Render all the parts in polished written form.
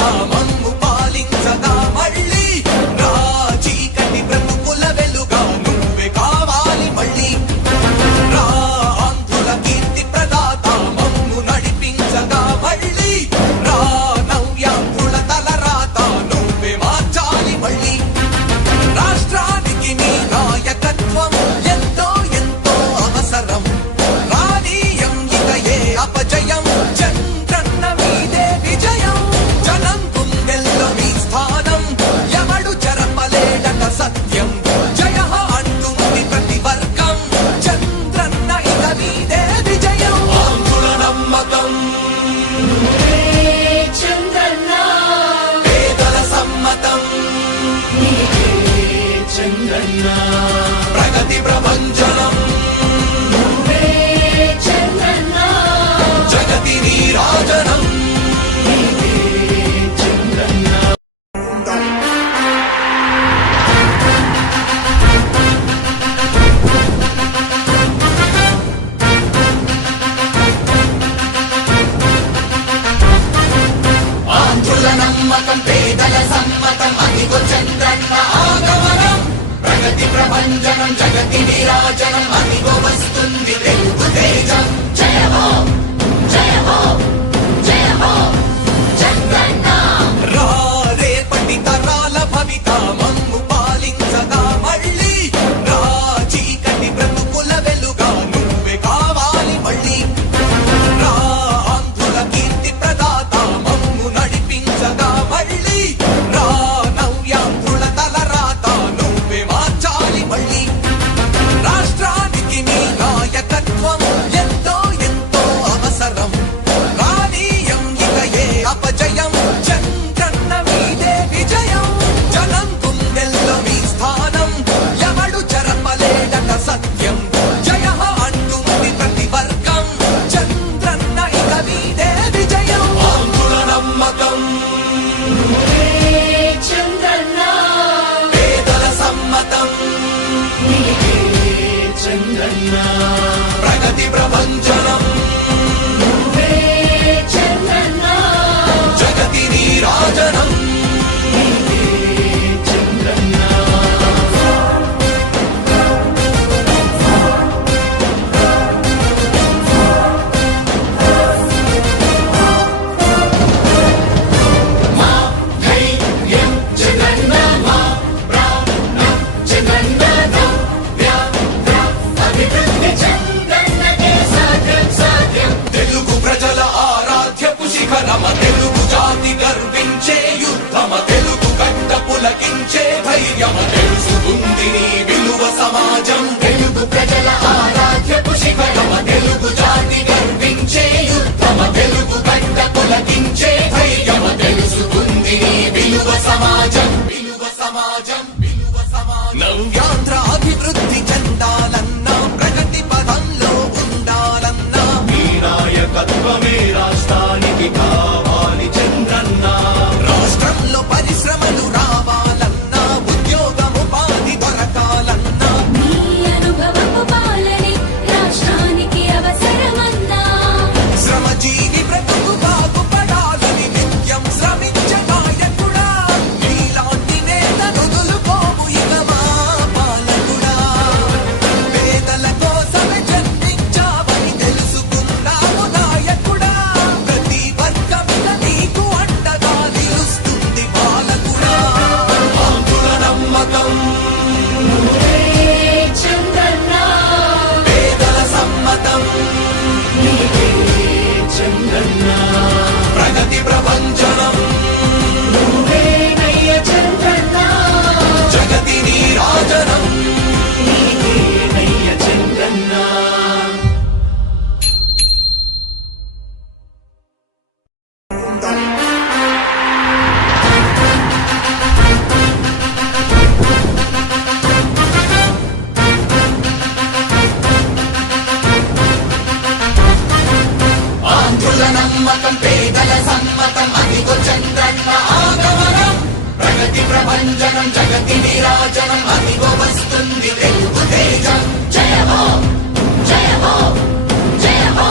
భవిత మమ్ము పాలించగా మళ్ళీ రా చీకటి బ్రతుకుల వెలుగా నువ్వే కావాలి మళ్ళీ రా ఆంధ్రుల కీర్తి ప్రదాత మమ్ము నడిపించగా మళ్ళీ రా నవ్యాంధ్రుల తలరాత నువ్వే మార్చాలి మళ్ళీ రాష్ట్రానికి నీ నాయకత్వం ఎంతో ఎంతో అవసరం రానీయం ఇక ఏ అపజయం చంద్రన్న మీదే విజయం జనం గుండెల్లో మీ స్థానం ఎవడు చెరపలేడట సత్యం జయ అంటుంది ప్రతి వర్గం చంద్రన్న ఇక మీదే విజయం ఆంధ్రుల నమ్మకం చంద్రన్న పేదల సమ్మతం చంద్రన్న ప్రగతి ప్రభంజనం చంద్రన్న జగతి నీరాజనం చంద్రన్న ఆంధ్రుల నమ్మకం పేదల సమ్మతం అదిగో చంద్రన్న ఆగమనం ప్రగతి ప్రభంజనం జగతి నీరాజనం అదిగో వస్తుంది తెలుగు తేజం జయ హో జయ హో జయ హో చంద్రన్న రా రేపటి తరాల భవిత మమ్ము పాలించగా మళ్ళీ రా చీకటి బ్రతుకుల వెలుగా నువ్వే కావాలి మళ్ళీ రా ఆంధ్రుల కీర్తి ప్రదాత మమ్ము నడిపించగా మళ్ళీ రా నవ్యాంధ్రుల తలరాత నువ్వే మార్చాలి మళ్ళీ రాష్ట్రానికి నీ నాయకత్వం ఎంతో ఎంతో అవసరం రానీయం ఇక ఏ అపజయం చంద్రన్న మీదే విజయం జనం గుండెల్లో మీ స్థానం ఎవడు చెరపలేడట సత్యం జయ అంటుంది ప్రతి వర్గం చంద్రన్న ఇక మీదే విజయం ఆంధ్రుల నమ్మకం చంద్రన్న పేదల సమ్మతం చంద్రన్న ప్రగతి ప్రభంజనం చంద్రన్న జగతి నీరాజనం చంద్రన్న మా ధైర్యం చంద్రన్న మా ప్రాణం చంద్రన్న నవ్య అభివృద్ధి చంద్రన్నకే సాధ్యం సాధ్యం తెలుగు ప్రజల ఆరాధ్యపు శిఖరమ తెలుగు జాతి గర్వించే యుద్ధమ తెలుగు గడ్డ పులకించే ధైర్యమ తెలుసుకుంది నీ విలువ సమాజం తెలుగు ప్రజల ఆరాధ్యపు శిఖరమ తెలుగు జాతి గర్వించే యుద్ధమ తెలుగు గడ్డ పులకించే ధైర్యమ తెలుసుకుంది నీ విలువ సమాజం విలువ సమాజం విలువ సమాజం నవ్యాంధ్ర అభివృద్ధి చెందాలన్నా ప్రగతి పదంలో ఉండాలన్నా నీ నాయకత్వమే రాష్ట్రానికి కావాలి చంద్రన్న రాష్ట్రంలో పరిశ్రమలు రావాలన్నా ఉద్యోగం ఉపాధి దొరకాలన్నా నీ అనుభవపు పాలనే రాష్ట్రానికి అవసరమన్నా శ్రమజీవి బ్రతుకు బాగుపడాలని నిత్యం శ్రమించే నాయకుడా నీలాంటి నేత నుదులుకోము ఇక మా పాలకుడా పేదల కోసమే జన్మించావని తెలుసుకున్నావు నాయకుడా ప్రతి వర్గమిక నీకు అండగా నిలుస్తుంది పాలకుడా ఆంధ్రుల నమ్మకం చంద్రన్న పేదల సమ్మతం చంద్రన్న ప్రగతి ప్రభంజనం నువ్వేనయ్య చంద్రన్న జగతి నీరాజనం నీకేనయ్య చంద్రన్న ఆంధ్రుల నమ్మకం పేదల సమ్మతం అదిగో చంద్రన్న ఆగమనం ప్రగతి ప్రభంజనం జగతి నీరాజనం అదిగో వస్తుంది తెలుగు తేజం జయ హో జయ హో జయ హో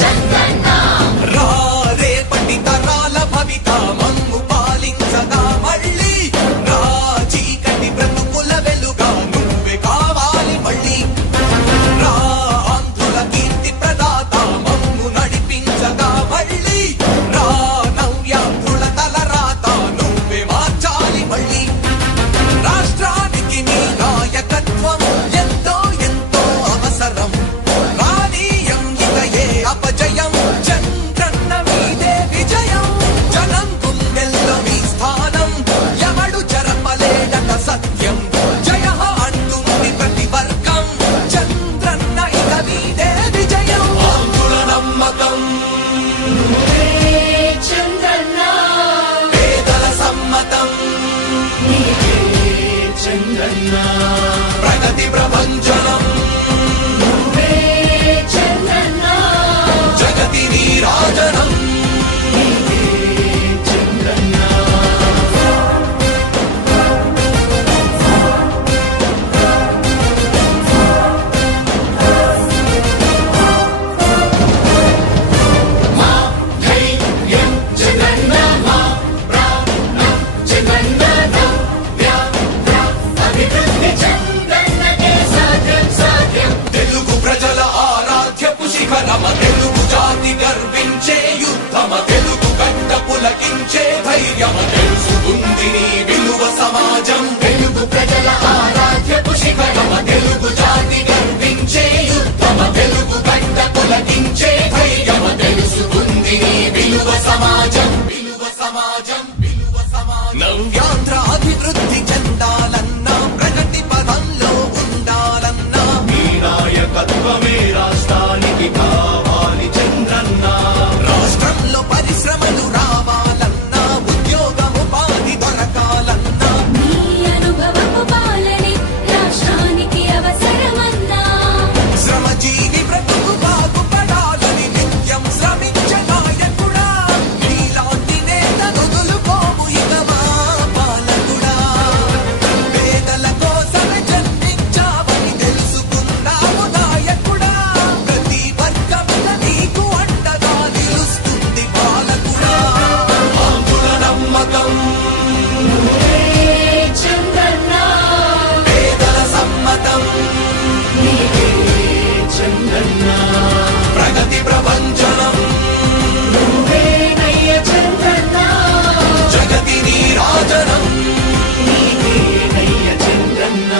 చంద్రన్న రా రేపటి తరాల భవిత చంద్రన్న ప్రగతి ప్రభంజనం నువ్వే చంద్రన్న జగతి నీరాజనం చంద్రన్న మా ధైర్యం చంద్రన్న మా ప్రాణం చంద్రన్న నవ్య అభివృద్ధి చంద్రన్నకే సాధ్యం సాధ్యం తెలుగు ప్రజల ఆరాధ్యపు శిఖరమ తెలుగు జాతి గర్వించే యుద్ధమ తెలుగు గడ్డ పులకించే ధైర్యమ తెలుసుకుంది నీ విలువ సమాజం తెలుగు ప్రజల ఆరాధ్యపు శిఖరమ తెలుగు జాతి గర్వించే యుద్ధమ తెలుగు గడ్డ పులకించే ధైర్యమ తెలుసుకుంది నీ విలువ సమాజం విలువ సమాజం విలువ సమాజం నవ్యాంధ్ర అభివృద్ధి చెందాలన్నా ప్రగతి పదంలో ఉండాలన్నా నీ నాయకత్వమే రాష్ట్రానికి కావాలి చంద్రన్న రాష్ట్రంలో పరిశ్రమలు రావాలన్నా ఉద్యోగం ఉపాధి దొరకాలన్నా నీ అనుభవపు పాలనే రాష్ట్రానికి అవసరమన్నా శ్రమజీవి బ్రతుకు బాగుపడాలని నిత్యం శ్రమించే నాయకుడా నీలాంటి నేత వదులుకోము ఇక మా పాలకుడా పేదల కోసమే జన్మించావని తెలుసుకున్నావు నాయకుడా ప్రతి వర్గమున నీకు అండగా నిలుస్తుంది పాలకుడా ఆంధ్రుల నమ్మకం నువ్వే చంద్రన్న పేదల సమ్మతం నీవే చంద్రన్న ప్రగతి ప్రభంజనం నువ్వే నయ్య చంద్రన్న జగతి నీరాజనం నయ్య చంద్రన్న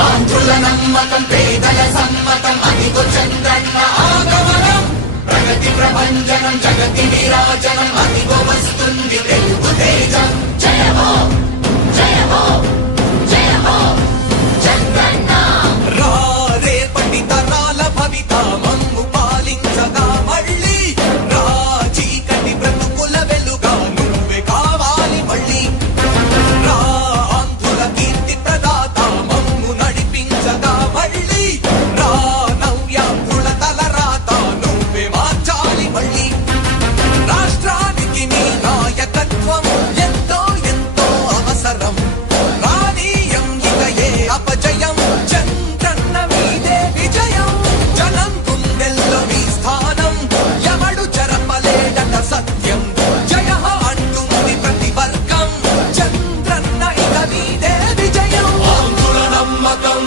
ఆంధ్రుల నమ్మకం పేదల సమ్మతం అదిగో చంద్రన్న ఆగమనం ప్రగతి ప్రభంజనం జగతి నీరాజనం అదిగో వస్తుంది తెలుగు తేజం జయ హో జయ హో జయ హో చంద్రన్న రా రేపటి తరాల భవిత మమ్ము పాలించగా మళ్ళీ రా చీకటి బ్రతుకుల వెలుగా నువ్వే కావాలి మళ్ళీ రా ఆంధ్రుల కీర్తి ప్రదాత మమ్ము నడిపించగా మళ్ళీ రా నవ్యాంధ్రుల తలరాత నువ్వే మార్చాలి మళ్ళీ రాష్ట్రానికి నీ నాయకత్వం ఎంతో ఎంతో అవసరం రానీయం ఇక ఏ అపజయం చంద్రన్న మీదే విజయం జనం గుండెల్లో మీ స్థానం ఎవడు చెరపలేడట సత్యం జయ అంటుంది ప్రతి వర్గం చంద్రన్న ఇక మీదే విజయం ఆంధ్రుల నమ్మకం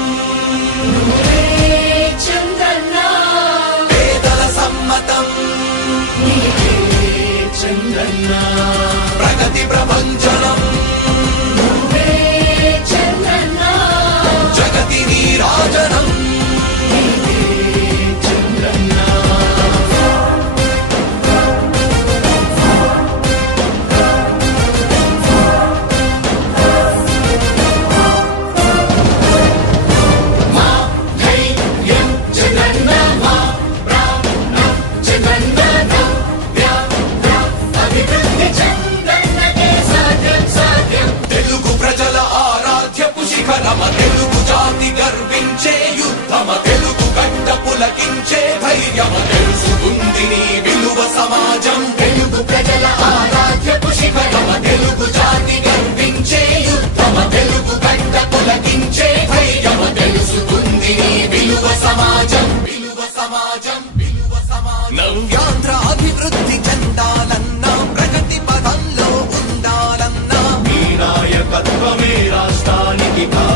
నువ్వే చంద్రన్న పేదల సమ్మతం నీవే చంద్రన్న ప్రగతి ప్రభంజనం నువ్వే చంద్రన్న జగతి నీరాజనం చంద్రన్న మా ధైర్యం చంద్రన్న మా ప్రాణం చంద్రన్న నవ్య అభివృద్ధి చంద్రన్నకే సాధ్యం సాధ్యం తెలుగు ప్రజల ఆరాధ్యపు శిఖరమ తెలుగు జాతి గర్వించే యుద్ధమ తెలుగు గడ్డ పులకించే ధైర్యమ తెలుసుకుంది నీ విలువ సమాజం తెలుగు ప్రజల ఆరాధ్యపు శిఖరమ తెలుగు జాతి గర్వించే యుద్ధమ తెలుగు గడ్డ పులకించే ధైర్యమ తెలుసుకుంది నీ విలువ సమాజం విలువ సమాజం విలువ సమాజం నవ్యాంధ్ర అభివృద్ధి చెందాలన్నా ప్రగతి పదంలో ఉండాలన్నా నీ నాయకత్వమే రాష్ట్రానికి కావాలి